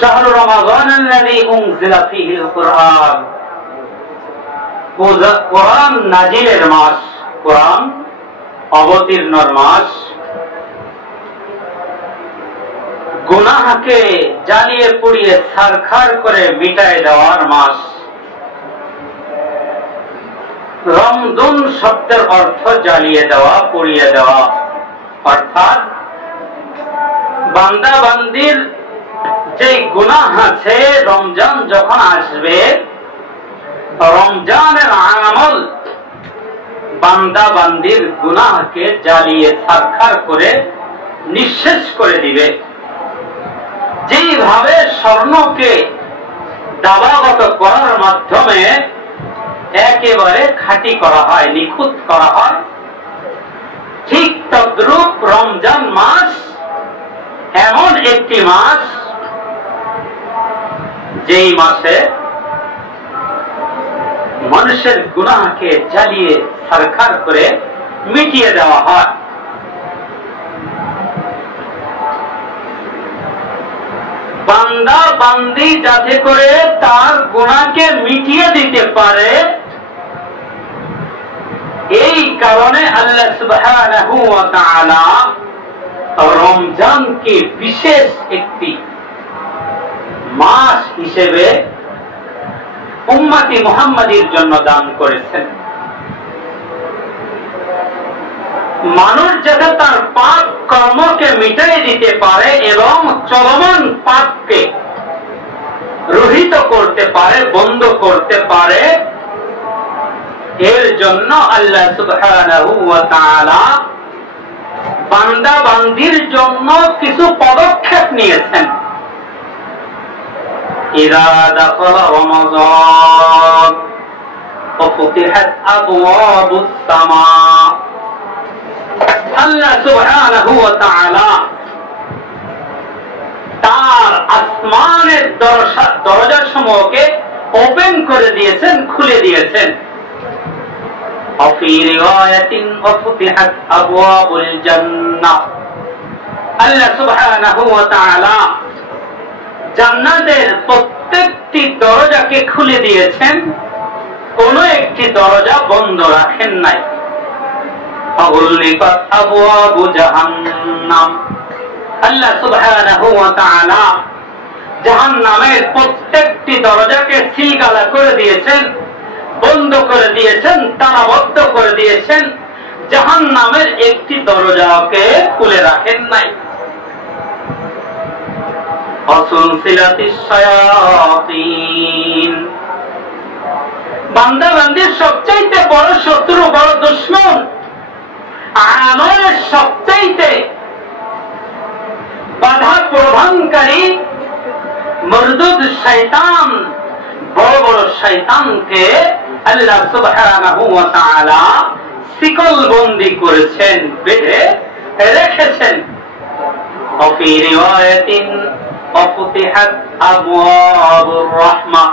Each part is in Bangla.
শাহরু রমাদানাল্লাযী উনজিলা ফীহিল কুরআন, কোরআন নাজিলের মাস, কোরআন অবতীর্ণর মাস, গুনাহকে জ্বালিয়ে পুড়িয়ে ছারখার করে মিটায় দেওয়ার মাস। রমজান শব্দের অর্থ জ্বালিয়ে দেওয়া, পুড়িয়ে দেওয়া, অর্থাৎ বান্দা বান্দির যে গুনাহ আছে, রমজান যখন আসবে, রমজানের আমল বান্দা বান্দির গুনাহকে জ্বালিয়ে ছারখার করে নিঃশেষ করে দিবে। যেইভাবে স্বর্ণকে দাবাগত করার মাধ্যমে একেবারে খাঁটি করা হয়, নিখুঁত করা হয়, ঠিক তদ্রূপ রমজান মাস এমন একটি মাস যেই মাসে মানুষের গুনাহকে জ্বালিয়ে ছারখার করে মিটিয়ে দেওয়া হয়। বান্দা বান্দি যাতে করে তার গুনাহকে মিটিয়ে দিতে পারে, এই কারণে আল্লাহ সুবহানাহু ওয়া তাআলা রমজানকে বিশেষ একটি মাস হিসেবে উম্মতি মুহাম্মাদীর জন্য দান করেছেন। মানুষ যাতে তার পাপ কর্মকে মিটাই দিতে পারে এবং চলমান পাপকে রহিত করতে পারে, বন্ধ করতে পারে, এর জন্য আল্লাহ সুবহানাহু ওয়া তাআলা বান্দা বান্দির জন্য কিছু পদক্ষেপ নিয়েছেন। ইযা দাখালা রমাযান ওয়া ফুতিহাত আবওয়াবুস সামা, আল্লাহ সুবহানাহু ওয়া তাআলা তার আসমানের দরজাসমূহকে ওপেন করে দিয়েছেন, খুলে দিয়েছেন। وفي رواية وفتحت أبواب الجنة, আল্লাহ সুবহানাহু ওয়া তাআলা জান্নাতের প্রত্যেকটি দরজাকে খুলে দিয়েছেন, কোন একটি দরজা বন্ধ রাখেন নাই। وغلقت أبواب جهنم, আল্লাহ সুবহানাহু ওয়া তাআলা জাহান্নামের প্রত্যেকটি দরজাকে সিলগালা করে দিয়েছেন, বন্ধ করে দিয়েছেন, তালাবদ্ধ করে দিয়েছেন। জাহান্নামের একটি দরজাকে খুলে রাখেন নাই। অসুলসিলাতিস শায়াতিন, বান্দা বান্দির সবচাইতে বড় শত্রু, বড় দুশমন, আমলের সবচাইতে বাধা প্রদানকারী মরদুদ শয়তান, বড় বড় শয়তানকে আল্লাহ সুবহানাহু ওয়া তাআলা শিকল বন্দী করেছেন, বেঁধে রেখেছেন। وفي رواية وفتحت أبواب الرحمة,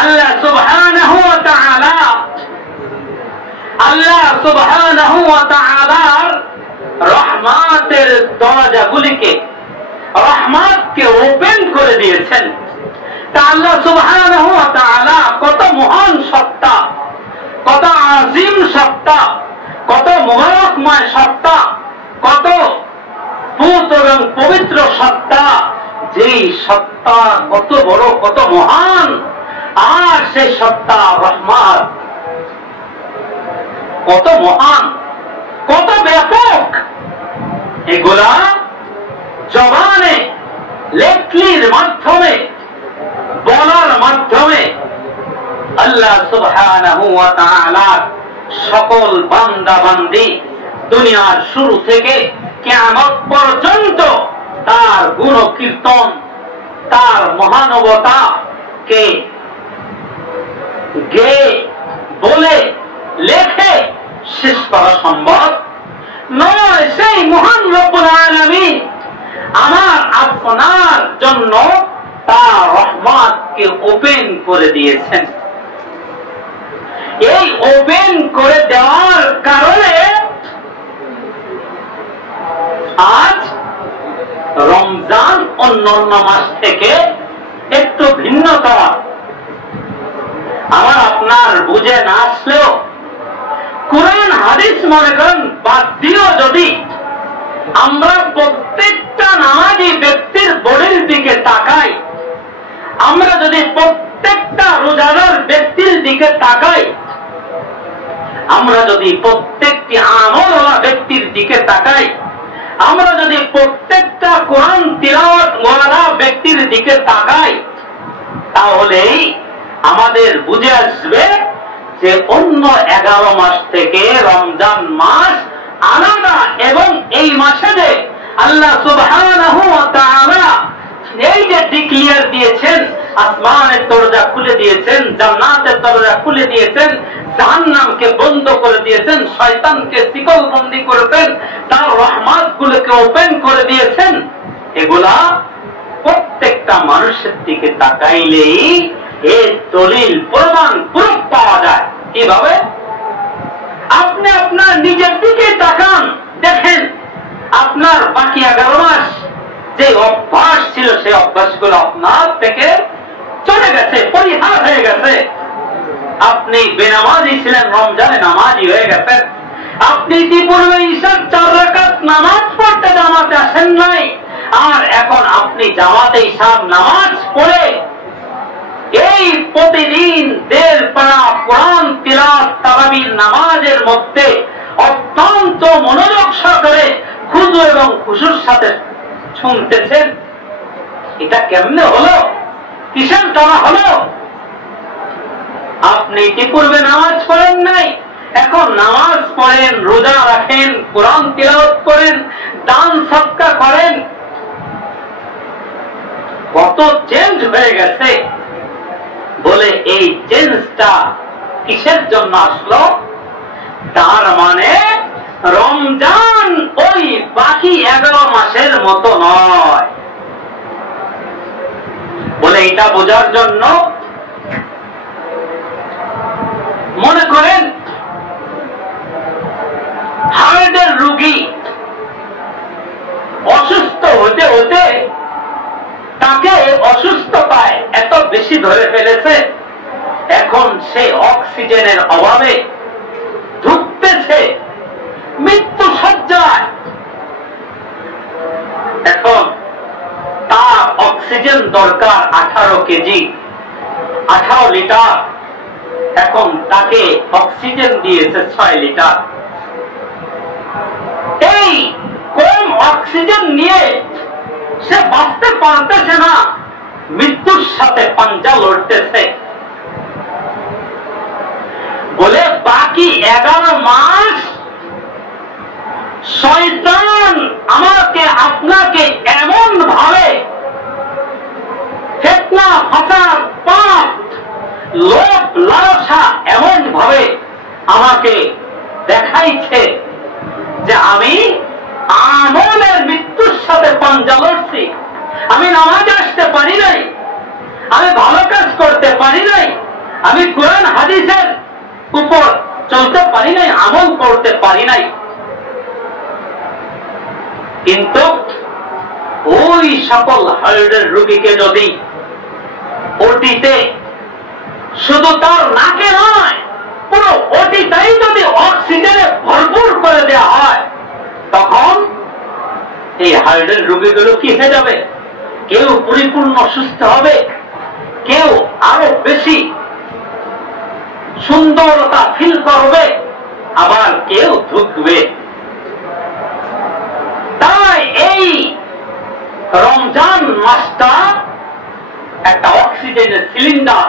আল্লাহ সুবহানাহু ওয়া তাআলা রহমতের দরজাগুলিকে, রহমতকে ওপেন করে দিয়েছেন। তা আল্লাহ সুবহানাহু ওয়া তাআলা কত মহান সত্তা, কত আজিম সত্তা, কত মোবারকময় সত্তা, কত পুত এবং পবিত্র সত্তা, যেই সত্তা কত বড়, কত মহান, আর সেই সত্তা রহমত কত মহান, কত ব্যাপক, এগুলা জবানে লেখলির মাধ্যমে, বলার মাধ্যমে আল্লাহ সুবহানাহু ওয়া তাআলা সকল বান্দা বান্দি দুনিয়ার শুরু থেকে কিয়ামত পর্যন্ত তার গুণ কীর্তন, তার মহানবতা কে গে বলে লেখে শেষ করা সম্ভব নয়। সেই মহান রব্বুল আলামিন আমার আপনার জন্য তার রহমতকে ওপেন করে দিয়েছেন। এই ওপেন করে দেওয়ার কারণে আজ রমজান অন্যান্য মাস থেকে একটু ভিন্নতা আমার আপনার বুঝে না আসলেও কুরআন হাদিস মনে করেন বাদ দিয়েও যদি আমরা প্রত্যেকটা নামাজি ব্যক্তির বডির দিকে তাকাই, আমরা যদি প্রত্যেকটা রোজাদার ব্যক্তির দিকে তাকাই, আমরা যদি প্রত্যেকটি আমলওয়ালা ব্যক্তির দিকে তাকাই, আমরা যদি প্রত্যেকটা কোরআন তিলাওয়াতওয়ালা ব্যক্তির দিকে তাকাই, তাহলেই আমাদের বুঝে আসবে যে অন্য 11 মাস থেকে রমজান মাস আলাদা, এবং এই মাসে যে আল্লাহ সুবহানাহু ওয়া তাআলা এই যে ডিক্লিয়ার দিয়েছেন, আসমানের দরজা খুলে দিয়েছেন, জান্নাতের দরজা খুলে দিয়েছেন, জাহান্নামকে বন্ধ করে দিয়েছেন, শয়তানকে শিকলবন্দি করেছেন, তার রহমতগুলোকে ওপেন করে দিয়েছেন, এগুলা প্রত্যেকটা মানুষের দিকে তাকাইলেই এর দলিল প্রমাণ প্রুফ পাওয়া যায়। কিভাবে? আপনি আপনার নিজের দিকে তাকান, দেখেন আপনার বাকি 11 মাস যে অভ্যাস ছিল সেই অভ্যাসগুলো আপনার থেকে চলে গেছে, পরিহার হয়ে গেছে। আপনি বেনামাজি ছিলেন, রমজানে নামাজি হয়ে গেছেন। আপনি ইতিপূর্বে ঈশার 4 রাকাত নামাজ পড়তে জামাতে আসেন নাই, আর এখন আপনি জামাতে ঈশার নামাজ পড়ে এই প্রতিদিন 1.5 পারা কোরআন তিলাওয়াত তারাবির নামাজের মধ্যে অত্যন্ত মনোযোগ সহকারে খুশু এবং খুশুর সাথে শুনতেছেন। এটা কেমনে হলো? কিসের দ্বারা হলো? আপনি ইতিপূর্বে নামাজ পড়েন নাই, এখন নামাজ পড়েন, রোজা রাখেন, কোরআন তিলাওয়াত করেন, দান সদকা করেন, কত চেঞ্জ হয়ে গেছে। বলে এই চেঞ্জটা কিসের জন্য আসলো? তার মানে রমজান ওই বাকি 11 মাসের মতো নয়। বলে এটা বোঝার জন্য মনে করেন হার্টের রোগী অসুস্থ হতে হতে তাকে অসুস্থতায় এত বেশি ধরে ফেলেছে, এখন সে অক্সিজেনের অভাবে ধুঁকতেছে মৃত্যু শয্যায়। এখন তার অক্সিজেন দরকার 18 কেজি, 18 লিটার। এখন তাকে অক্সিজেন দিয়েছে 6 লিটার। এই কম অক্সিজেন নিয়ে সে বাঁচতে পারতেছে না, মৃত্যুর সাথে পাঞ্জা লড়তেছে। বলে বাকি 11 মাস শয়তান আমাকে আপনাকে এমন ভাবে ফিতনা, ফাসাদ, পাপ, লোভ, লালসা এমন ভাবে আমাকে দেখাইছে যে আমি আমলের মৃত্যুর সাথে পাঞ্জা লড়ছি। আমি নামাজে আসতে পারি নাই, আমি ভালো কাজ করতে পারি নাই, আমি কোরআন হাদিসের উপর চলতে পারি নাই, আমল করতে পারি নাই। কিন্তু ওই সকল হার্টের রোগীকে যদি ওটিতে শুধু তার নাকে নয়, পুরো ওটিটাই যদি অক্সিজেনে ভরপুর করে দেওয়া হয়, তখন এই হার্টের রোগীগুলো কি হয়ে যাবে? কেউ পরিপূর্ণ সুস্থ হবে, কেউ আরো বেশি সুন্দরতা ফিল করবে, আবার কেউ ধুকবে। তাই এই রমজান মাসটা একটা অক্সিজেনের সিলিন্ডার।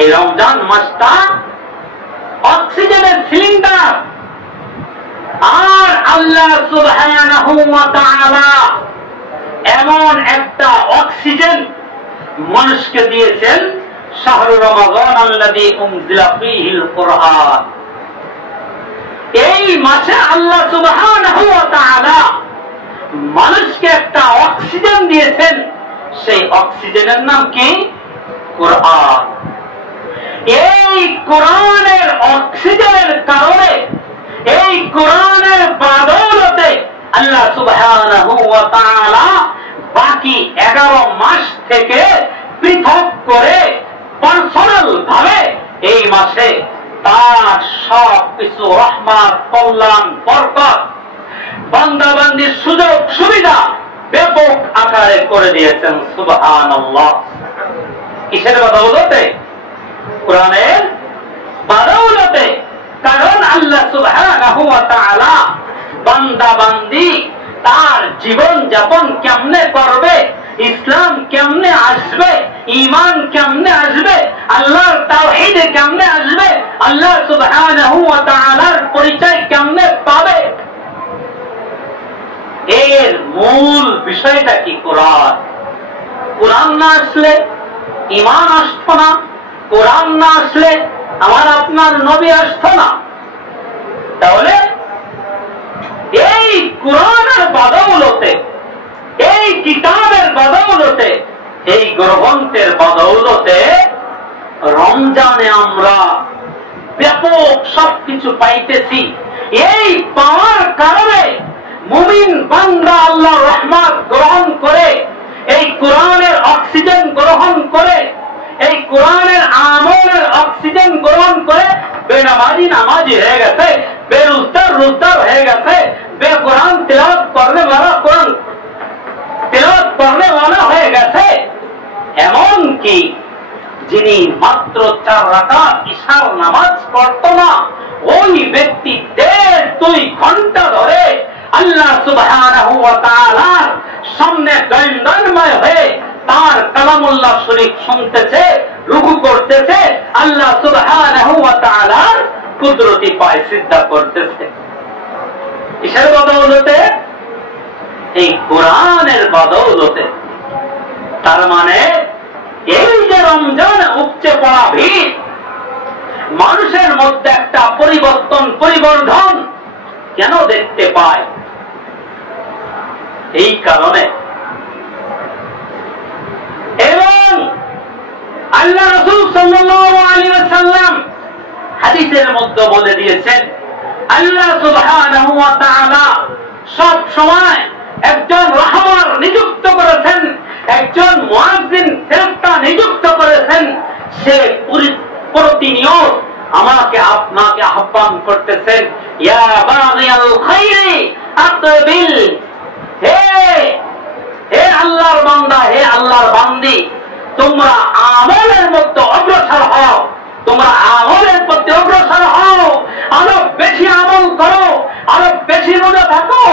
এই রমজান মাসটা অক্সিজেনের সিলিন্ডার। আর আল্লাহ সুবহানাহু ওয়া তাআলা এমন একটা অক্সিজেন মানুষকে দিয়েছেন, শাহরু রমাদান আল্লাযী উনজিলা ফীহিল কুরআন। এই মাসে আল্লাহ সুবহানাহু ওয়া তাআলা মানুষকে একটা অক্সিজেন দিয়েছেন, সেই অক্সিজেনের নাম কি? কোরআন। এই কোরআনের অক্সিজেনের কারণে, এই কোরআনের বদৌলতে আল্লাহ সুবহানাহু ওয়া তাআলা মাসে তার সব কিছু রহমত, কল্যাণ, বরকত, বান্দাবান্দির সুযোগ সুবিধা ব্যাপক আকারে করে দিয়েছেন। সুবহানাল্লাহ। কিসের বদৌলতে? কোরআনের বদৌলতে। কারণ আল্লাহ সুবহানাহু ওয়া তাআলা বান্দাবান্দি তার জীবন যাপন কেমনে করবে, ইসলাম কেমনে আসবে, ঈমান কেমনে আসবে, আল্লাহর তাওহীদ কেমনে আসবে, আল্লাহ সুবহানাহু ওয়া তাআলার পরিচয় কেমনে পাবে, এর মূল বিষয়টা কি? কোরআন। কোরআন না আসলে ঈমান আসতো না, কোরআন না আসলে আমার আপনার নবী আসতো না। তাহলে এই কোরআনের বদৌলতে, এই কিতাবের বদৌলতে, এই গ্রন্থের বদৌলতে রমজানে আমরা ব্যাপক সবকিছু পাইতেছি। এই পাওয়ার কারণে মুমিন বান্দা আল্লাহর রহমত গ্রহণ করে, এই কোরআনের অক্সিজেন গ্রহণ করে, এই কোরআনের আমলের অক্সিজেন গ্রহণ করে বেনামাজি নামাজি হয়ে গেছে, বেরোজগার রোজগার হয়ে গেছে, বেকুরআন তিলাওয়াত করনে वाला কোরআন তিলাওয়াত করনে वाला হয়ে গেছে। এমন কি যিনি মাত্র 4 রাকাত ইশার নামাজ পড়তো না, ওই ব্যক্তি 1.5-2 ঘন্টা ধরে আল্লাহ সুবহানাহু ওয়া তাআলার সামনে দণ্ডময় হয়ে তার কালামুল্লাহ শরীফ শুনতেছে, রুকু করতেছে, আল্লাহ সুবহানাহু ওয়া তাআলার কুদরতি পায় সিজদা করতেছে। কিসের বদৌলতে? এই কোরআনের বদৌলতে। তার মানে এই যে রমজান উপচে পড়া ভিড়, মানুষের মধ্যে একটা পরিবর্তন, পরিবর্ধন কেন দেখতে পায়? এই কারণে। এবং আল্লাহ রাসূল সাল্লাল্লাহু আলাইহি ওয়াসাল্লাম হাদিসের মধ্যে বলে দিয়েছেন, আল্লাহ সুবহানাহু ওয়া তাআলা সব সময় একজন রাহবার নিযুক্ত করেছেন, একজন মুয়াজ্জিন ফেরেশতা নিযুক্ত করেছেন। সে প্রতিনিয়ত আমাকে আপনাকে আহ্বান করতেছেন, ইয়া বাগিয়াল খায়রি আকবিল, হে আল্লাহর বান্দা, হে আল্লাহর বান্দি, তোমরা আমলের মধ্যে অগ্রসর হও, তোমরা আমলের প্রতি অগ্রসর হও, আরো বেশি আমল করো, আরো বেশি রোজা থাকো,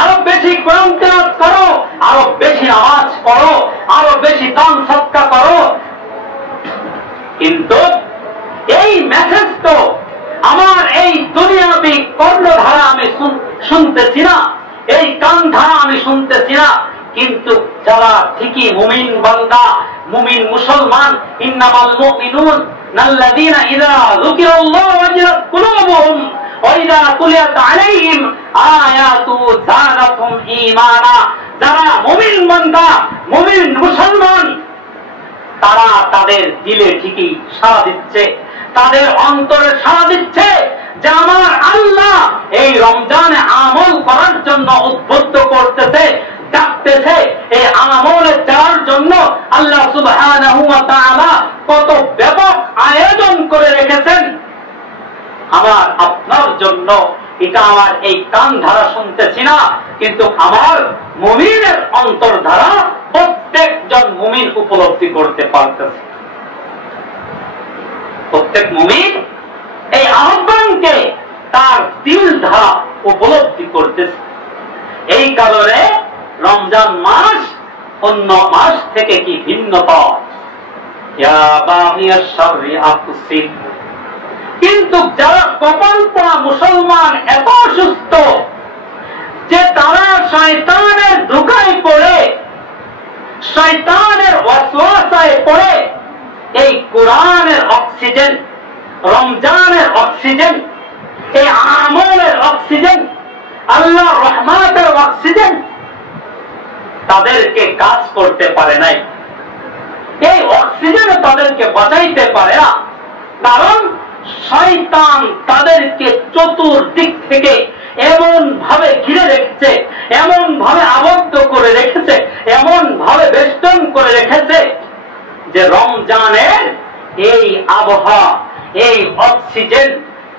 আরো বেশি কোরআন তেলাওয়াত করো, আরো বেশি নামাজ পড়ো, আরো বেশি দান সদকা করো। কিন্তু এই মেসেজ তো আমার এই দুনিয়াবি কর্ণধারা আমি শুনতেছি না, এই কানধারা আমি শুনতেছি না। কিন্তু যারা ঠিকই মুমিন বান্দা, মুমিন মুসলমান, ইন্নামাল মুমিনুন আল্লাযীনা ইযা যুকিরাল্লাহু ওয়াজিলাত কুলুবুহুম ওয়া ইযা তুলিয়াত আলাইহিম আয়াতু যাদাতুহুম ঈমানা, যারা মুমিন বান্দা, মুমিন মুসলমান, তারা তাদের দিলে ঠিকই সাড়া দিচ্ছে, তাদের অন্তরে সাড়া দিচ্ছে যে আমার আল্লাহ এই রমজানে আমল করার জন্য উদ্বুদ্ধ করতেছে, ডাকতেছে। এই আমলে যাওয়ার জন্য আল্লাহ সুবহানাহু ওয়া তাআলা কত ব্যাপক আয়োজন করে রেখেছেন আমার আপনার জন্য। এটা আমার এই কান ধারা শুনতেছি না, কিন্তু আমার মুমিনের অন্তর ধারা প্রত্যেকজন মুমিন উপলব্ধি করতে পারতেছে। প্রত্যেক মুমিন এই আহ্বানকে তার দিল ধারা উপলব্ধি করতেছে। এই কারণে রমজান মাস অন্য মাস থেকে কি ভিন্নতা? কিন্তু যারা কপাল পোড়া মুসলমান এত অসুস্থ যে তারা শয়তানের ধোঁকায় পড়ে, শয়তানের ওয়াসওয়াসায় পড়ে এই কোরআনের অক্সিজেন, রমজানের অক্সিজেন, এই আমলের অক্সিজেন, আল্লাহর রহমতের অক্সিজেন তাদেরকে কাজ করতে পারে নাই। এই অক্সিজেন তাদেরকে বাঁচাইতে পারে না, কারণ শয়তান তাদেরকে চতুর্দিক থেকে এমন ভাবে ঘিরে রেখেছে, এমন ভাবে আবদ্ধ করে রেখেছে, এমন ভাবে বেষ্টন করে রেখেছে যে রমজানের এই আবহাওয়া, এই অক্সিজেন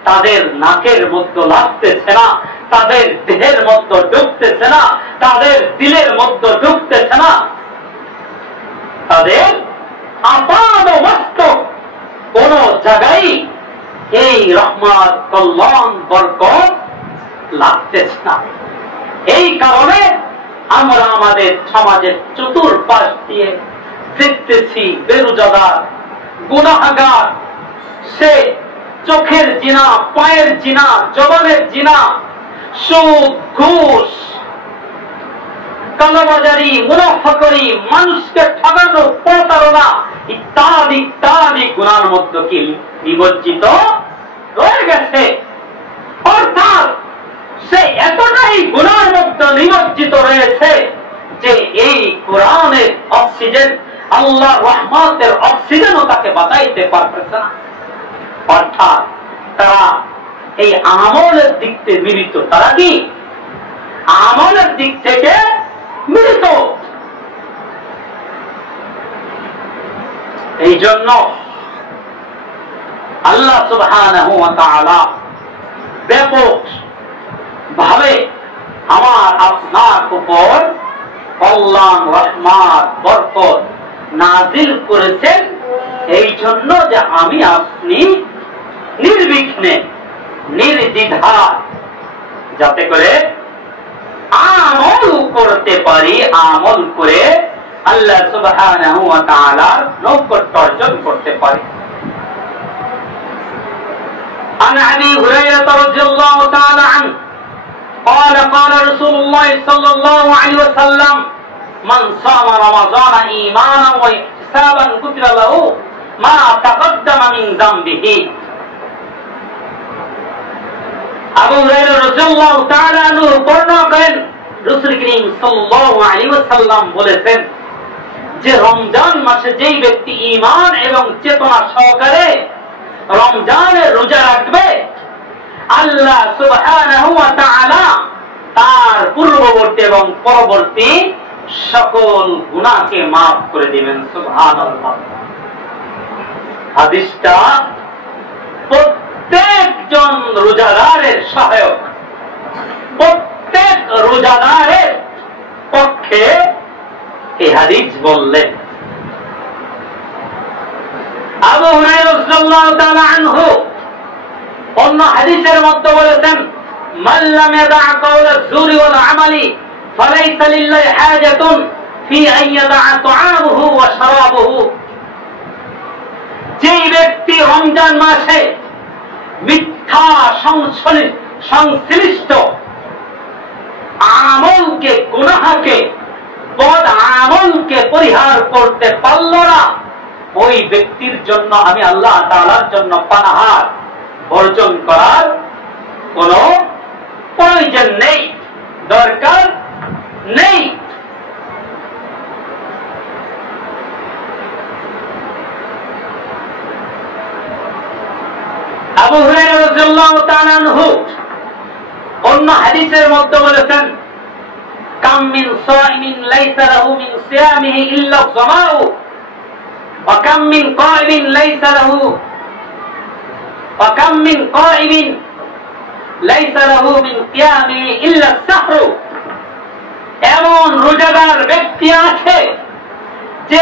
তাদের নাকের মধ্যে লাগতেছে না, তাদের দেহের মধ্যে ঢুকতেছে না, তাদের দিলের মধ্যে ঢুকতেছে না, তাদের আপাদ মস্তক কোন জায়গায় এই রহমত, কল্যাণ, বরকত লাগতেছে না। এই কারণে আমরা আমাদের সমাজের চতুর্পাশ দিয়ে দেখতেছি বেরোজাদার, গুনাহগার, সে চোখের জিনা, পায়ের জিনা, জবানের জিনা, সুদ, ঘুষ, কালোবাজারি, মুনাফাকরি, মানুষকে ঠগানো, প্রতারণা ইত্যাদি ইত্যাদি গুনার মধ্যে কি নিমজ্জিত রয়ে গেছে। অর্থাৎ সে এতটাই গুনার মধ্যে নিমজ্জিত রয়েছে যে এই কোরআনের অক্সিজেন, আল্লাহ রহমতের অক্সিজেনও তাকে বাঁচাইতে পারতেছে না। অর্থাৎ তারা এই আমলের দিক থেকে মৃত। তারা কি আমলের দিক থেকে মৃত। এই জন্য আল্লাহ সুবহানাহু ওয়া তাআলা ব্যাপক ভাবে আমার আপনার উপর কল্যাণ, রহমত, বরকত নাজিল করেছেন, এই জন্য যে আমি আপনি নির্বিঘ্নে, নির্দ্বিধা যাতে করে আমল করতে পারি, আমল করে আল্লাহ সুবহানাহু ওয়া তাআলার নৈকট্য অর্জন করতে পারি। عن أبي هريرة رضي الله تعالى عنه قال قال رسول الله صلى الله عليه وسلم من صام رمضان إيمانا واحتسابا كتب له ما تقدم من ذنبه। আবু হুরায়রা রাদিয়াল্লাহু তাআলা আনহু বর্ণনা করেন, রাসূল করিম সাল্লাল্লাহু আলাইহি ওয়াসাল্লাম বলেছেন যে রমজান মাসে যেই ব্যক্তি ঈমান এবং চেতনা সহকারে রমজানের রোজা রাখবে, আল্লাহ সুবহানাহু ওয়া তাআলা তার পূর্ববর্তী এবং পরবর্তী সকল গুনাহকে maaf করে দিবেন। সুবহানাল্লাহ। হাদিসটা প্রত্যেকজন রোজাদারের সহায়ক, প্রত্যেক রোজাদারের পক্ষে এই হাদিস বললেন। আবু হুরায়রা রাদিয়াল্লাহু তাআলা আনহু অন্য হাদিসের মধ্যে বলেছেন, মান লাম ইয়াদা কাওলা যুরি ওয়াল আমালি ফালাইসা লিল্লাহি হাজাতুন ফি আন ইয়াদা তাআমুহু ওয়া শারাবুহু। যে ব্যক্তি রমজান মাসে মিথ্যা সংশ্লিষ্ট আমলকে, গুনাহকে, বদ আমলকে পরিহার করতে পারল না, ওই ব্যক্তির জন্য আমি আল্লাহ তাআলার জন্য পানাহার বর্জন করার কোন প্রয়োজন নেই, দরকার নেই। আবু হুরায়রা রাদিয়াল্লাহু তাআলা আনহু অন্য হাদিসের মধ্যে বলেছেন, কাম মিন সাইমিন লাইসা লাহু মিন সিয়ামিহি ইল্লা যামাউ ওয়া কাম মিন কাইমিন লাইসা লাহু ওয়া কাম মিন কাইমিন লাইসা লাহু মিন কিয়ামিহি ইল্লা সাহরু। এমন রোজাদার ব্যক্তি আছে যে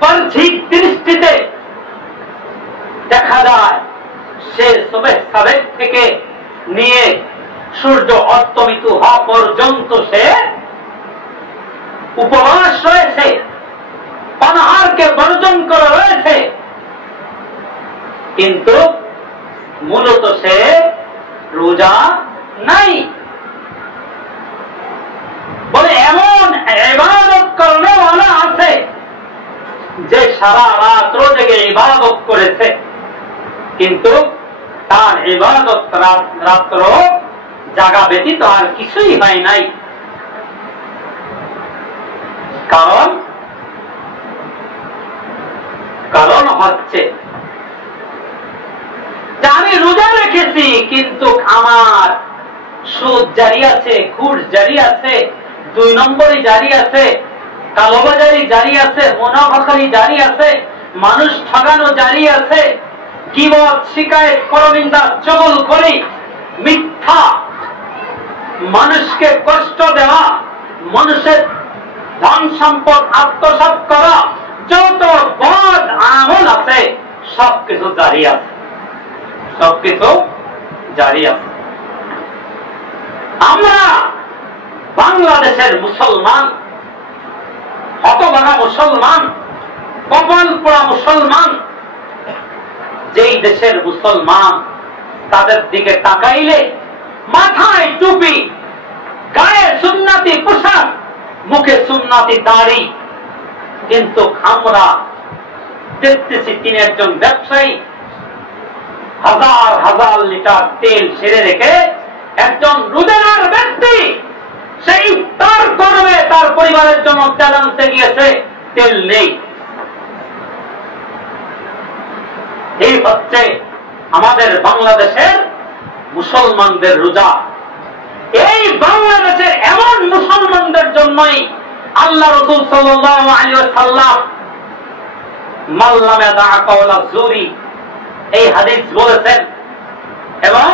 বাহ্যিক দৃষ্টিতে দেখা যায় সে সুবহ সাদেক থেকে নিয়ে সূর্য অস্তমিত হওয়া পর্যন্ত সে উপবাস রয়েছে, পানাহারকে বর্জন করে রয়েছে, কিন্তু মূলত সে রোজা নাই। বলে এমন ইবাদত করনেওয়ালা আছে যে সারা রাত জেগে ইবাদত করেছে, কিন্তু তার ইবাদত রাত্র জাগা ব্যতীত আর কিছুই হয় নাই। কারণ হচ্ছে যে আমি রোজা রেখেছি কিন্তু আমার সুদ জারি আছে, ঘুষ জারি আছে, 2 নম্বরই জারি আছে, কালোবাজারি জারি আছে, মুনাফাকি জারি আছে, মানুষ ঠগানো জারি আছে, কিবত, শিকায়ত, পরনিন্দা, চগলখড়ি, মিথ্যা, মানুষকে কষ্ট দেওয়া, মানুষের ধন সম্পদ আত্মসাৎ করা, যত বদ আমল আছে সবকিছু জারি আছে, সবকিছু জারি আছে। আমরা বাংলাদেশের মুসলমান, হতভাগা মুসলমান, কপাল পোড়া মুসলমান, যেই দেশের মুসলমান তাদের দিকে তাকাইলে মাথায় টুপি, গায়ে সুন্নতি পোশাক, মুখে সুন্নতি দাড়ি, কিন্তু আমরা দেখতেছি তিনি একজন ব্যবসায়ী, হাজার হাজার লিটার তেল ছেড়ে রেখে একজন রোজাদার ব্যক্তি সেই ইফতার করবে, তার পরিবারের জন্য তেল আনতে গিয়েছে, তেল নেই। এই হচ্ছে আমাদের বাংলাদেশের মুসলমানদের রোজা। এই বাংলাদেশের এমন মুসলমানদের জন্যই আল্লাহ রাসূল সাল্লাল্লাহু আলাইহি ওয়াসাল্লাম মাল্লামে দা কাওলা জুরি এই হাদিস বলেছেন, এবং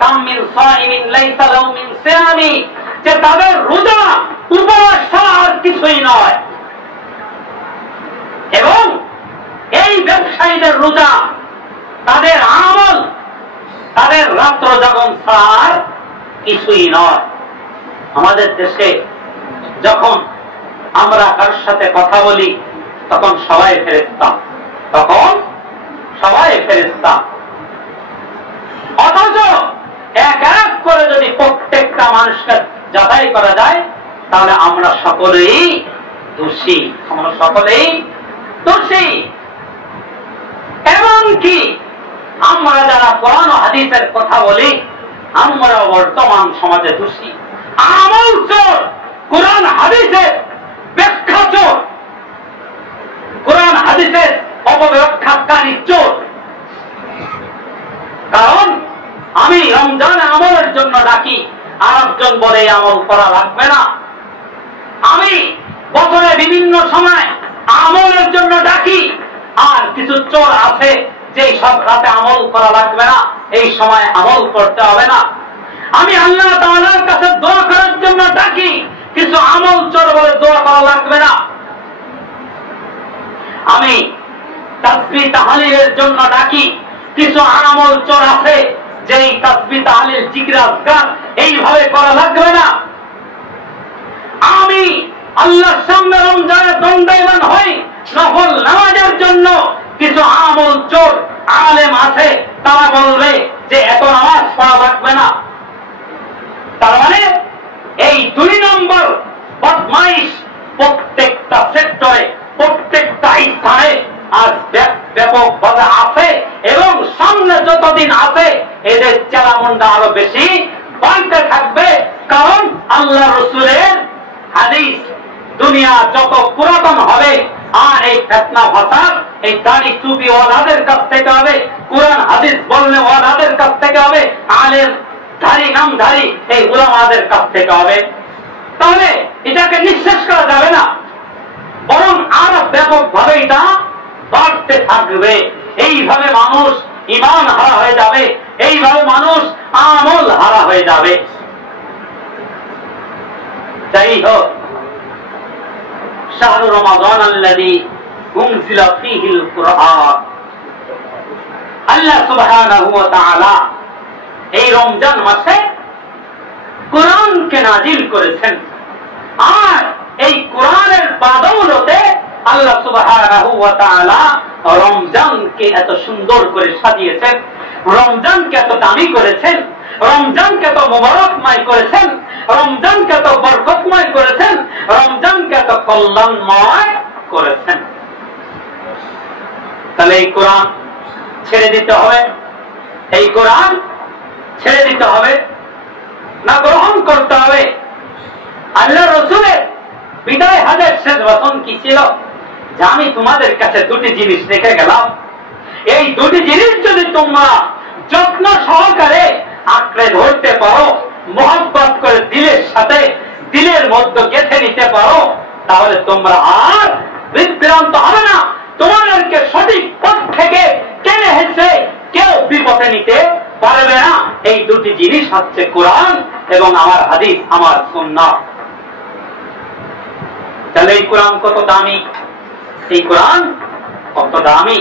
তামিন সাইমিন লাইসা লাহু মিন সিয়ামি, যে তাদের রোজা উপবাস ছাড়া আর কিছুই নয়। এবং এই ব্যবসায়ীদের রোজা তাদের আমল, তাদের রাত্র জাগরণ ছাড়া আর কিছুই নয়। আমাদের দেশে যখন আমরা কার সাথে কথা বলি তখন সবাই ফেরেশতা, তখন সবাই ফেরেশতা। অথচ এক এক করে যদি প্রত্যেকটা মানুষকে যাচাই করা যায় তাহলে আমরা সকলেই দোষী, আমরা সকলেই দোষী। এমনকি আমরা যারা কোরআন ও হাদিসের কথা বলি আমরা বর্তমান সমাজে দোষী, আমল চোর, কোরআন হাদিসের ব্যাখ্যা চোর, কোরআন হাদিসের অপব্যাখ্যাকারী চোর। কারণ আমি রমজান আমলের জন্য ডাকি, আর একজন বলে আমল করা লাগবে না। আমি বছরে বিভিন্ন সময় আমলের জন্য ডাকি, আর কিছু চোর আছে যে সব রাতে আমল করা লাগবে না, এই সময় আমল করতে হবে না। আমি আল্লাহ তাআলার কাছে দোয়া করার জন্য ডাকি, কিছু আমল চোর বলে দোয়া করা লাগবে না। আমি তাসবিহ তাহলিলের জন্য ডাকি, কিছু আমল চোর আছে যেই তাসবিহ তাহলিল জিকির আজকার এইভাবে করা লাগবে না। আমি আল্লাহর সামনে রমজানে দণ্ডায়মান হই নফল নামাজের জন্য, কিছু আমল চোর আলেম আছে তারা বলবে যে এত নামাজ পড়া লাগবে না। তার মানে এই 2 নম্বর বদমাইশ প্রত্যেকটা সেক্টরে, প্রত্যেকটা স্থানে আজ ব্যাপকভাবে আছে, এবং সামনে যতদিন আছে এদের চেলামুন্ডা আরো বেশি বাড়তে থাকবে। কারণ আল্লাহ রাসূলের হাদিস দুনিয়া যত পুরাতন হবে, আর এই ফিতনা ফাসাদ এই দাড়ি টুপি ওয়ালাদের কাছ থেকে হবে, কোরআন হাদিস বলনে ওয়ালাদের কাছ থেকে হবে, আলেম ধারী নামধারী এই উলামাদের কাছ থেকে হবে। তাহলে এটাকে নিঃশেষ করা যাবে না, বরং আরো ব্যাপকভাবে এটা বাড়তে থাকবে। এইভাবে মানুষ ঈমান হারা হয়ে যাবে, এইভাবে মানুষ আমল হারা হয়ে যাবে। যাই হোক, শাহরু রমাদান আল্লাযী উনজিলা ফীহিল কুরআন, আল্লাহ সুবহানাহু ওয়া তাআলা এই রমজান মাসে কোরআনকে নাজিল করেছেন, আর এই কোরআনের বাদৌলতে আল্লাহ সুবহানাহু ওয়া তাআলা রমজানকে এত সুন্দর করে সাজিয়েছেন, রমজানকে এত দামি করেছেন, রমজানকে এত মুবারকময় করেছেন, রমজানকে এত বরকতময় করেছেন, রমজানকে এত কল্যাণময় করেছেন। তাহলে এই কোরআন ছেড়ে দিতে হবে, এই কোরআন ছেড়ে দিতে হবে না গ্রহণ করতে হবে? আল্লাহ রাসূলের বিদায় হাজের শেষ বচন কি ছিল? যে আমি তোমাদের কাছে 2টি জিনিস রেখে গেলাম, এই 2টি জিনিস যদি তোমরা যত্ন সহকারে আঁকড়ে ধরতে পারো, মহব্বত করে দিলের সাথে দিলের মধ্যে গেঁথে নিতে পারো, তাহলে তোমরা আর বিভ্রান্ত হবে না। তোমাদেরকে সঠিক পথ থেকে টেনে হেসে পথে নিতে পারবে না। এই দুটি জিনিস হচ্ছে কোরআন এবং আমার হাদিস, আমার সুন্নাহ। তাহলে এই কোরআন কত দামি, এই কোরআন কত দামি।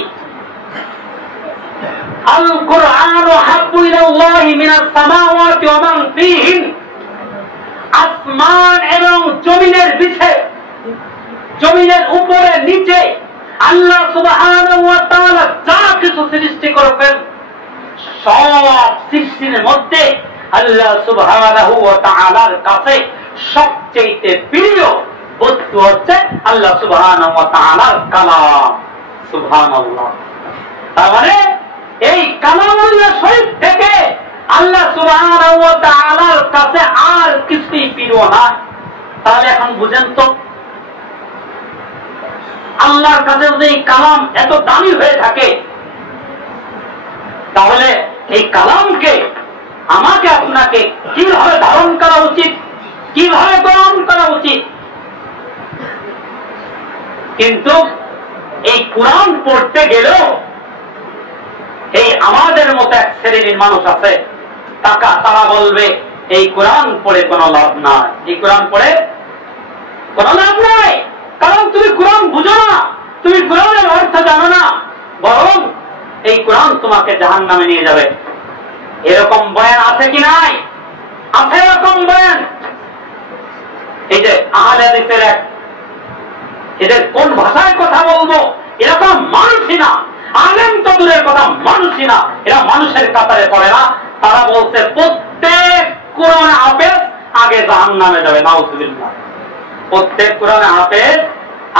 আল কুরআনু হাব্বু ইলাল্লাহি মিনাস সামাওয়াতি ওয়া মান ফীহিন, আসমান এবং জমিনের বিছে, জমিনের উপরে নিচে আল্লাহ সুবহানাহু ওয়া তাআলা যা কিছু সৃষ্টি করেছেন, সব সৃষ্টির মধ্যে আল্লাহ সুবহানাহু ওয়া তাআলার কাছে সবচেয়ে প্রিয় বস্তু হচ্ছে আল্লাহ সুবহানাহু ওয়া তাআলার কালাম। সুবহানাল্লাহ। তার মানে এই কালামুল্লাহ শরীফ থেকে আল্লাহ সুবহানাহু ওয়া তাআলার কাছে আর কিছুই প্রিয় না। তাহলে এখন বুঝেন তো, আল্লাহর কাছে যদি এই কালাম এত দামি হয়ে থাকে, তাহলে এই কালামকে আমাকে আপনাকে কিভাবে ধারণ করা উচিত, কিভাবে গ্রহণ করা উচিত। কিন্তু এই কোরআন পড়তে গেলেও এই আমাদের মতো এক শ্রেণীর মানুষ আছে, তারা বলবে এই কোরআন পড়ে কোনো লাভ নাই, এই কোরআন পড়ে কোনো লাভ নাই, কারণ তুমি কোরআন বুঝো না, তুমি কোরআনের অর্থ জানো না, বরং এই কোরআন তোমাকে জাহান্নামে নিয়ে যাবে। এরকম বয়ান আছে কি নাই? আছে এরকম বয়ান। এই যে আহলে হাদিসের এদের কোন ভাষায় কথা বলবো, এরকম মানুষই না, আলেম তো দূরের কথা, মানুষই না, এরা মানুষের কাতারে পড়ে না। তারা বলছে প্রত্যেক কোরআন হাফেজ আগে জাহান্নামে যাবে। নাউযুবিল্লাহ। প্রত্যেক কোরআন হাফেজ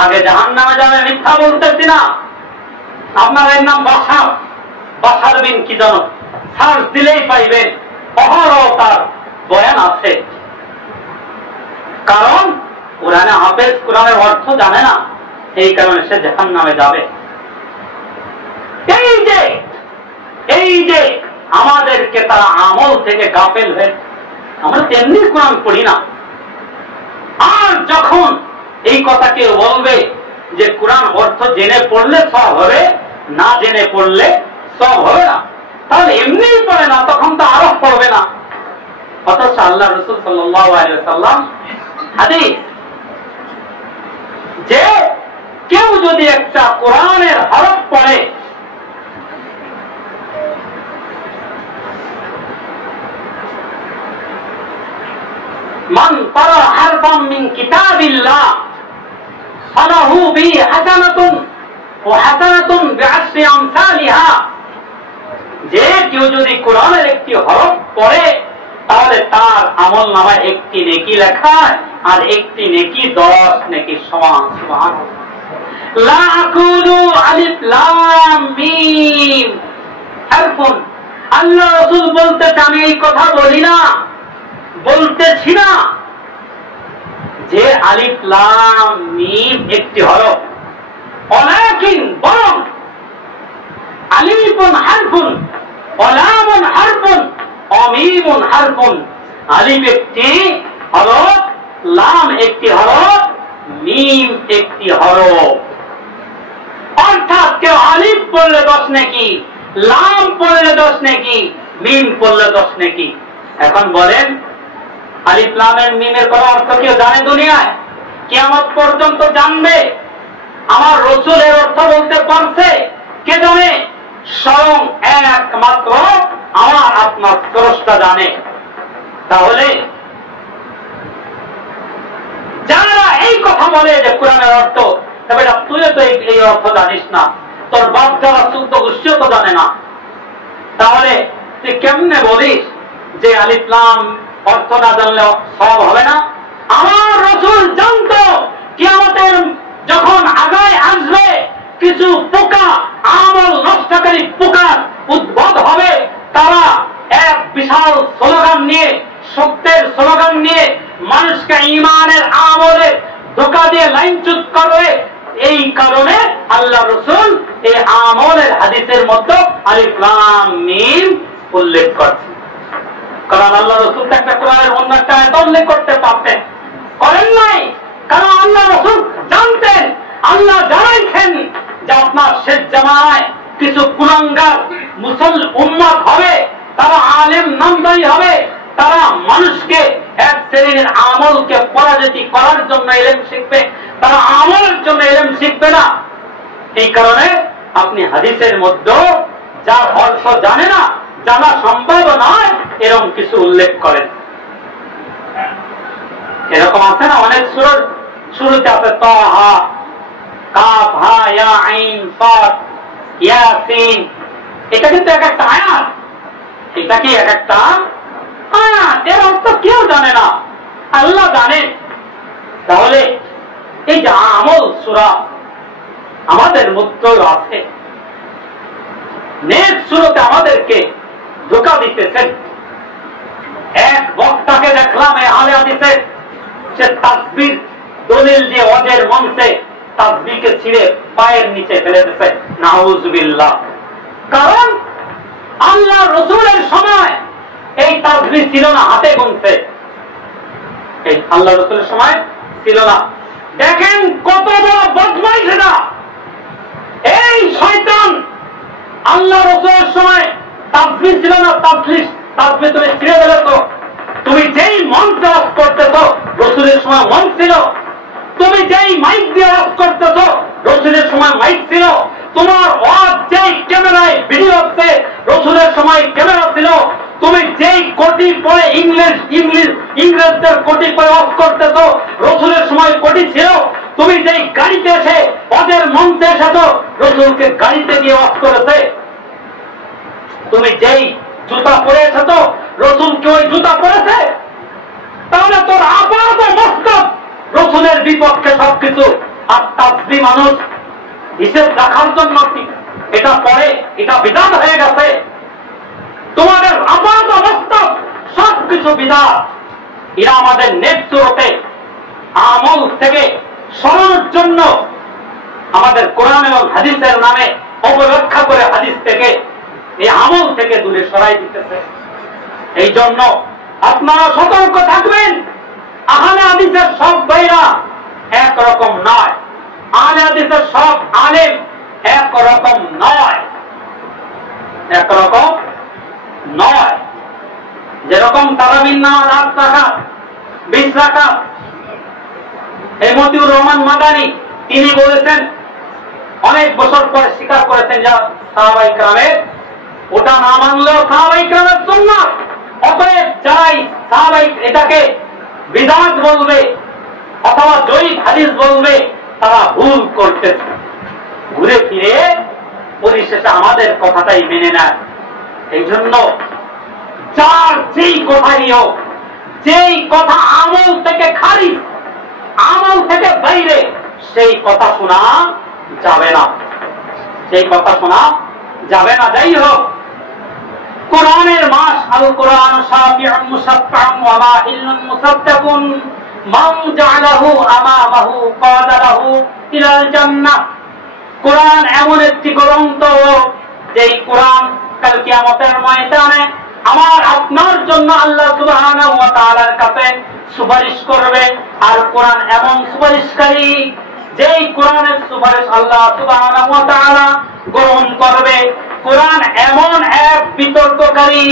আগে জাহান্নামে যাবে। মিথ্যা বলতেছি না। আপনার এর নাম বাশার বিন কি জানো, সার্চ দিলেই পাইবেন, অহরহ তার বয়ান আছে। কারণ কোরআনে হাফেজ কোরআনের অর্থ জানে না, এই কারণে সে জাহান্নামে যাবে। এই যে আমাদেরকে তারা আমল থেকে গাফেল হয়ে, আমরা তেমনি কোরআন পড়ি না। আর যখন এই কথা কেউ বলবে যে কোরআন অর্থ জেনে পড়লে সব হবে, না জেনে পড়লে সব হবে না, তাহলে এমনি পড়ে না, তখন তো আরো পড়বে না। অথচ আল্লাহ রাসূল সাল্লাল্লাহু আলাইহি ওয়াসাল্লাম হাদিস, যে কেউ যদি একটা কোরআনের হরফ পড়ে, মান ক্বারা হারফাম মিন কিতাবিল্লাহ ফালাহু বিহি হাসানাতুন ওয়া হাসানাতুন বিআশরি আমসালিহা। যে কেউ যদি কোরআনের একটি হরফ পড়ে, তাহলে তার আমলনামায় একটি নেকি লেখা আর একটি নেকি 10 নেকির সমান। সুবহানাল্লাহ। লা আকুলু আলিফ লাম মিম হারফুন। আল্লাহ রাসূল বলতেছে, আমি এই কথা বলি না, বলতেছি না যে আলিফ লাম মিম একটি হরফ, ওয়ালাকিন বরং আলিফুন হারফুন ওয়া লামুন হারফুন ওয়া মিমুন হারফুন। আলিফ একটি হরফ, লাম একটি হরফ, মিম একটি হরফ। অর্থাৎ কেউ আলিফ পড়লে 10 নেকি, লাম পড়লে 10 নেকি, মিম পড়লে 10 নেকি। এখন বলেন, আলিফ লামের মিমের কোন অর্থ কেউ জানে দুনিয়ায়? কিয়ামত পর্যন্ত জানবে? আমার রাসূল এর অর্থ বলতে পারছে? কে জানে? স্বয়ং একমাত্র আমার আপনার স্রষ্টা জানে। তাহলে যারা এই কথা বলে যে কোরআনের অর্থ, তবে তুইও তো এই অর্থ জানিস না, তোর বাপ যারা 14 গোষ্ঠীও তো জানে না, তাহলে তুই কেমনে বলিস যে আলিফ লাম অর্থ না জানলে সব হবে না? আমার রাসূল জানতো কিয়ামতের যখন আগায় আসবে কিছু পোকা, আমল নষ্টকারী পোকার উদ্ভব হবে, তারা এক বিশাল স্লোগান নিয়ে, সত্যের স্লোগান নিয়ে মানুষকে ঈমানের আমলে ধোঁকা দিয়ে লাইনচ্যুত করবে। এই কারণে আল্লাহ রাসূল এই আমলের হাদিসের মধ্যে আলিফ লাম মিম উল্লেখ করছেন। কারণ আল্লাহ রাসূল একটা কোরআনের অন্য একটা আয়াত উল্লেখ করতে পারতেন, করেন নাই। কারণ আল্লাহ রাসূল জানতেন, আল্লাহ জানাইছেন যে আপনার শেষ জামানায় কিছু কুলাঙ্গার উম্মত হবে, তারা আলেম নামদারি হবে, তারা মানুষকে এক শ্রেণীর আমলকে পরাজিত করার জন্য ইলম শিখবে, তারা আমলের জন্য ইলম শিখবে না। এই কারণে আপনি হাদিসের মধ্যে যা অর্থ জানে না, জানা সম্ভব নয়, এরকম কিছু উল্লেখ করেন। এরকম আছে না, অনেক সূরার শুরুতে আছে তাহা, কাফ, হা, ইয়া, আইন, সাদ, ইয়াসিন। এটা কিন্তু এক একটা আয়াত, এটা কি এক একটা আয়াত, এর অর্থ কেউ জানে না, আল্লাহ জানেন। তাহলে এই যে আমল সূরা আমাদের মধ্যেও আছে, নেক্সট সূরাতে আমাদেরকে ধোঁকা দিতেছেন। এক বক্তাকে দেখলাম এই আলে হাদিসে, সে তাসবিহ দলিল দিয়ে ওয়াজের মঞ্চে তাসবিহকে ছিঁড়ে পায়ের নিচে ফেলে দিয়েছে, নাউযুবিল্লাহ। কারণ আল্লাহ রাসূলের সময় এই তাসবিহ ছিল না, হাতে গুনছে। এই আল্লাহ রাসূলের সময় ছিল না। দেখেন কত বড় বদমাইশ এটা। এই শয়তান আল্লাহ রাসূলের সময় তাসবিহ ছিল না, তাসবিহ তুমি ছিঁড়ে ফেলে তো। তুমি যেই মঞ্চে ওয়াজ করতেছো, রাসূলের সময় মঞ্চ ছিল। তুমি যেই মাইক দিয়ে ওয়াজ করতেছো, রাসূলের সময় মাইক ছিল। তোমার ওয়াজ যেই ক্যামেরায় ভিডিও হচ্ছে, রাসূলের সময় ক্যামেরা ছিল। তুমি যেই কোটি পরে ইংরেজদের কোটি পরে ওয়াজ করতেছো, রাসূলের সময় কোটি ছিল। তুমি যেই গাড়িতে এসে ওয়াজের মঞ্চে এসেছো, রাসূলকে গাড়িতে দিয়ে ওয়াজ করেছে। তুমি যেই জুতা পরে এসেছো, রাসূল কি ওই জুতা পরেছে? তাহলে তোর আপাত মস্তক রাসূলের বিপক্ষে সবকিছু। আর তাসবিহ মানুষ হিসেব রাখার জন্য এটা পরে, এটা বিধান হয়ে গেছে। তোমাদের আপাত মস্তক সবকিছু বিধান। এরা আমাদের নেক্সট সূরাতে আমল থেকে সরানোর জন্য আমাদের কোরআন এবং হাদিসের নামে অপব্যাখ্যা করে হাদিস থেকে, এই আমল থেকে দূরে সরাই দিতেছে। এই জন্য আপনারা সতর্ক থাকবেন। আহলে হাদিসের সব ভাইরা একরকম নয়, আহলে হাদিসের সব আলেম একরকম নয়, একরকম নয়। যেরকম তারাবির নামাজ 8 রাকাত, 20 রাকাত, এই মতিউর রহমান মাদানী তিনি বলেছেন, অনেক বছর পরে স্বীকার করেছেন যা সাহাবায়ে কেরামের, ওটা না মানলেও সাহাবায়ে কেরামের সুন্নাত। অতএব যারাই সাহাবায়ে এটাকে বিদআত বলবে অথবা জয়ীফ হাদিস বলবে, তারা ভুল করতেছে। ঘুরে ফিরে পরিশেষে আমাদের কথাটাই মেনে নেয়। এই জন্য যার যেই কথাই হোক, যেই কথা আমল থেকে খারিজ, আমল থেকে বাইরে, সেই কথা শোনা যাবে না, সেই কথা শোনা যাবে না। যাই হোক, কোরআনের মাস আল কোরআন শাফিউন মুশাফফাউন ওয়া মাহিলুন মুসাদ্দাকুন মান জাআলাহু আমামাহু কাদালাহু ইলাল জান্নাহ। কোরআন এমন একটি গ্রন্থ, যেই কোরআন কাল কিয়ামতের ময়দানে আমার আপনার জন্য আল্লাহ সুবহানাহু ওয়া তাআলার কাছে সুপারিশ করবে। আর কোরআন এমন সুপারিশকারী, যেই কোরআনের সুপারিশ আল্লাহ সুবহানাহু ওয়া তাআলা গ্রহণ করবে। কোরআন এমন এক বিতর্ককারী,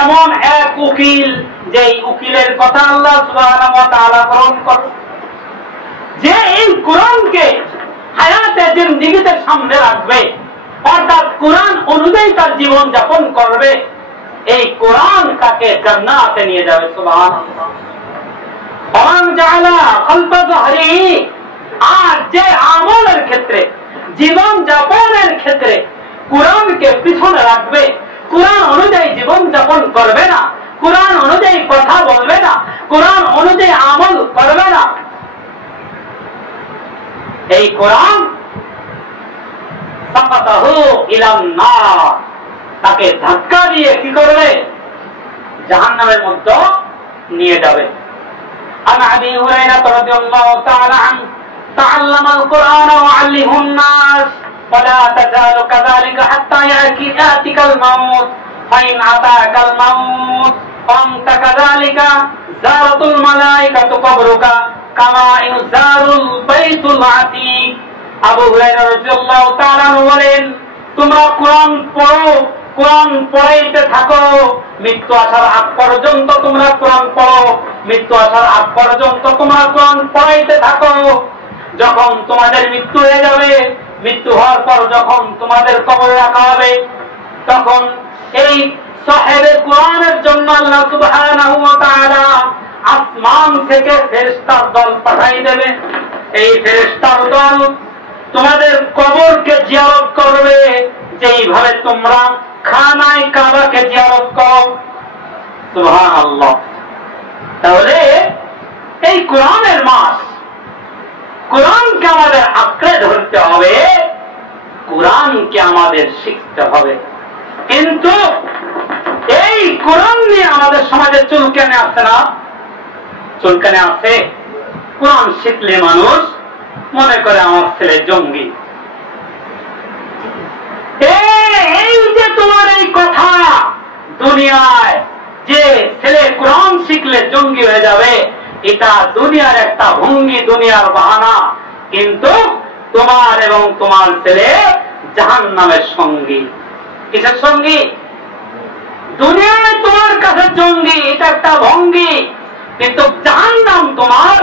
এমন এক উকিল, যেই উকিলের কথা আল্লাহ সুবহানাহু ওয়া তাআলা গ্রহণ করবে। যে এই কোরআনকে হায়াতে জিন্দেগিতে সামনে রাখবে, অর্থাৎ কোরআন অনুযায়ী তার জীবন যাপন করবে, এই কোরআন তাকে জান্নাতে নিয়ে যাবে। সুবহানাল্লাহ। মান জাআলা কলবা যহরি, আর যে আমলের ক্ষেত্রে, জীবন যাপনের ক্ষেত্রে কোরআনকে পিছনে রাখবে, কোরআন অনুযায়ী জীবন যাপন করবে না, কোরআন অনুযায়ী কথা বলবে না, কোরআন অনুযায়ী আমল করবে না, এই কোরআন সাকাতাহু ইলান নার, তাকে ধাক্কা দিয়ে কি করবে? জাহান্নামের মধ্যে নিয়ে যাবে। আন আবি হুরায়রা রাদিয়াল্লাহু তাআলা আনহু তাআল্লামাল কুরআনা ওয়া আল্লিমাহুন নাস ওয়ালা তাজালু কাযালিকা হাত্তা ইয়াতিকাল মাউত ফাইন আতাকাল মাউত ফান্তা কাযালিকা জারাতুল মালাইকাতু কবরুকা কামা ইউজারুল বাইতুল আতীক। আবু হুরায়রা রাদিয়াল্লাহু তাআলা বলেন, তোমরা কোরআন পড়ো, কোরআন পড়াইতে থাকো, মৃত্যু আসার আগ পর্যন্ত তোমরা কোরআন পড়ো, মৃত্যু আসার আগ পর্যন্ত তোমরা কোরআন পড়াইতে থাকো। যখন তোমাদের মৃত্যু হয়ে যাবে, মৃত্যু হওয়ার পর যখন তোমাদের কবরে রাখা হবে, তখন এই সাহেবে কোরআনের জন্য আল্লাহ সুবহানাহু ওয়া তাআলা আসমান থেকে ফেরেশতার দল পাঠাই দেবে। এই ফেরেশতার দল তোমাদের কবরকে জিয়ারত করবে, যেইভাবে তোমরা খানায় কাবাকে জিয়ারত করো। সুবহানাল্লাহ। তাহলে এই কোরআনের মাস, কোরআনকে আমাদের আঁকড়ে ধরতে হবে, কোরআনকে আমাদের শিখতে হবে। কিন্তু এই কোরআন নিয়ে আমাদের সমাজে চুলকানি আছে না? চুলকানি আছে। কোরআন শিখলে মানুষ মনে করে আমার ছেলে জঙ্গি। এই যে তোমার এই কথা দুনিয়ায় যে ছেলে কোরআন শিখলে জঙ্গি হয়ে যাবে, এটা দুনিয়ার একটা ভঙ্গি, দুনিয়ার বাহানা। কিন্তু তোমার এবং তোমার ছেলে জাহান্নামের সঙ্গী। কিসের সঙ্গী? দুনিয়ায় তোমার কাছে জঙ্গি, এটা একটা ভঙ্গি, কিন্তু জাহান্নাম তোমার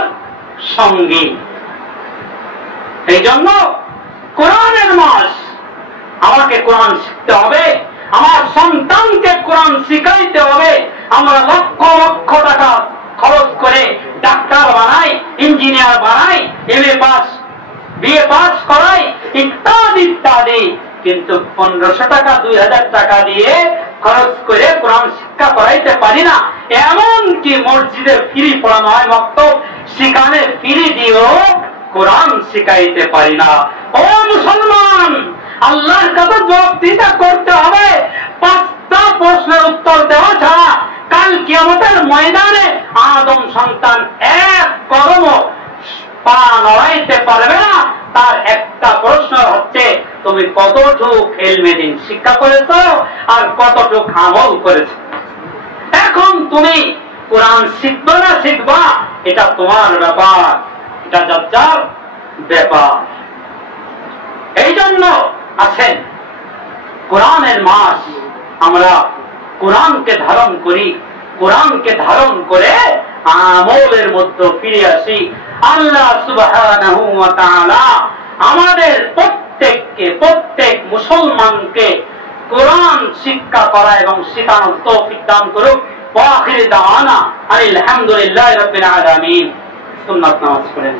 সঙ্গী। এই জন্য কোরআনের মাস, আমাকে কোরআন শিখতে হবে, আমার সন্তানকে কোরআন শিখাইতে হবে। আমরা লক্ষ লক্ষ টাকা খরচ করে ডাক্তার বানাই, ইঞ্জিনিয়ার বানাই, MA পাস, BA পাস করাই, ইত্যাদি ইত্যাদি, কিন্তু 1500 টাকা 2000 টাকা দিয়ে খরচ করে কোরআন শিক্ষা করাইতে পারি না। এমনকি মসজিদে ফ্রি পড়ানো হয় মক্তব, সেখানে ফ্রি দিয়েও কোরআন শিখাইতে পারি না। ও মুসলমান, আল্লাহর কাছে জবাবদিহিতা করতে হবে। 5টা প্রশ্নের উত্তর দেওয়া ছাড়া কাল কিয়ামতের ময়দানে আদম সন্তান এক কদম পা নড়াইতে পারবে না। তার একটা প্রশ্ন হচ্ছে, তুমি কতটুকু এলমে দিন শিক্ষা করেছ আর কতটুকু আমল করেছ। এখন তুমি কোরআন শিখবে না শিখবা, এটা তোমার ব্যাপার, এটা যার ব্যাপার। এই জন্য আছেন কোরআনের মাস, আমরা কোরআনকে ধারণ করি, কোরআনকে ধারণ করে আমলের মধ্যে ফিরে আসি। আল্লাহ সুবহানাহু ওয়া তাআলা আমাদের প্রত্যেককে, প্রত্যেক মুসলমানকে কোরআন শিক্ষা করা এবং শেখানোর তৌফিক দান করুক। ওয়া আখির দাওয়ানা আলহামদুলিল্লাহি রাব্বিল আলামিন। সুন্নাত নামাজ পড়েন।